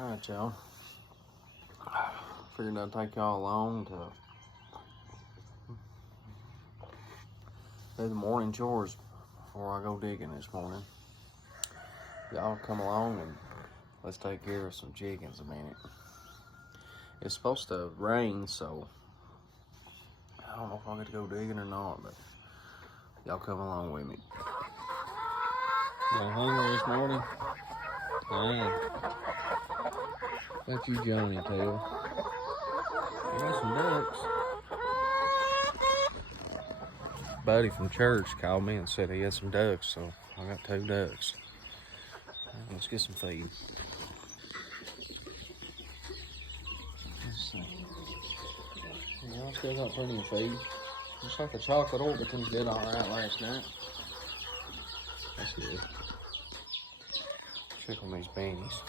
Alright, y'all. Figured I'd take y'all along to do the morning chores before I go digging this morning. Y'all come along and let's take care of some chickens a minute. It's supposed to rain, so I don't know if I get to go digging or not, but y'all come along with me. Y'all hungry this morning? I am. That's you, Johnny Tail. I got some ducks. Buddy from church called me and said he had some ducks, so I got 2 ducks. Let's get some feed. Let's see. Y'all still got plenty of feed. Looks like the chocolate Orbiton's did alright last night. That's good. Check on these beanies.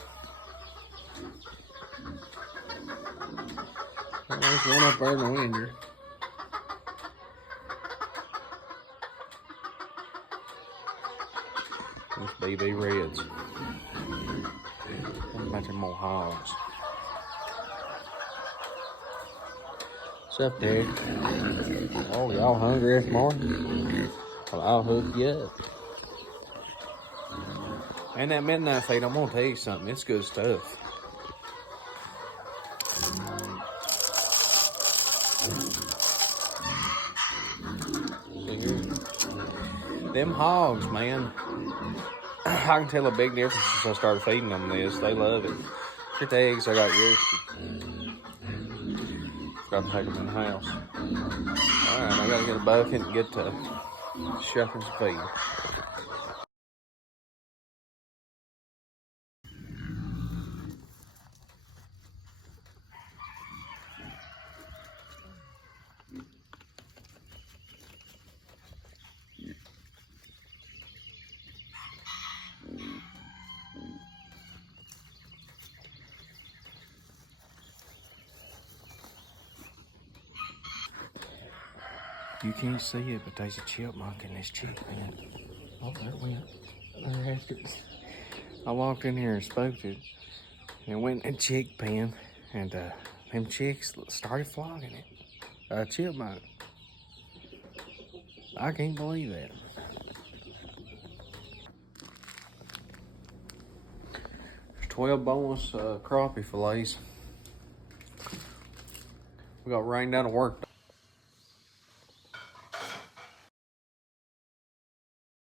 Oh, there's one up there in the winder. Those BB Reds. A bunch of more hogs. What's up, Derek? Oh, y'all hungry this morning? Well, I'll hook you up. And that midnight feed, I'm gonna tell you something. It's good stuff. See here? Them hogs, man. I can tell a big difference since I started feeding them this. They love it. Get the eggs, I got used to. Got to take them in the house. Alright, I gotta get a bucket and get to shucking some feed. You can't see it, but there's a chipmunk in this chick pen. Oh, there it went. There it is. I walked in here and spooked it. And went in chick pen, and them chicks started flogging it. A chipmunk. I can't believe that. There's 12 boneless crappie fillets. We got rained down to work.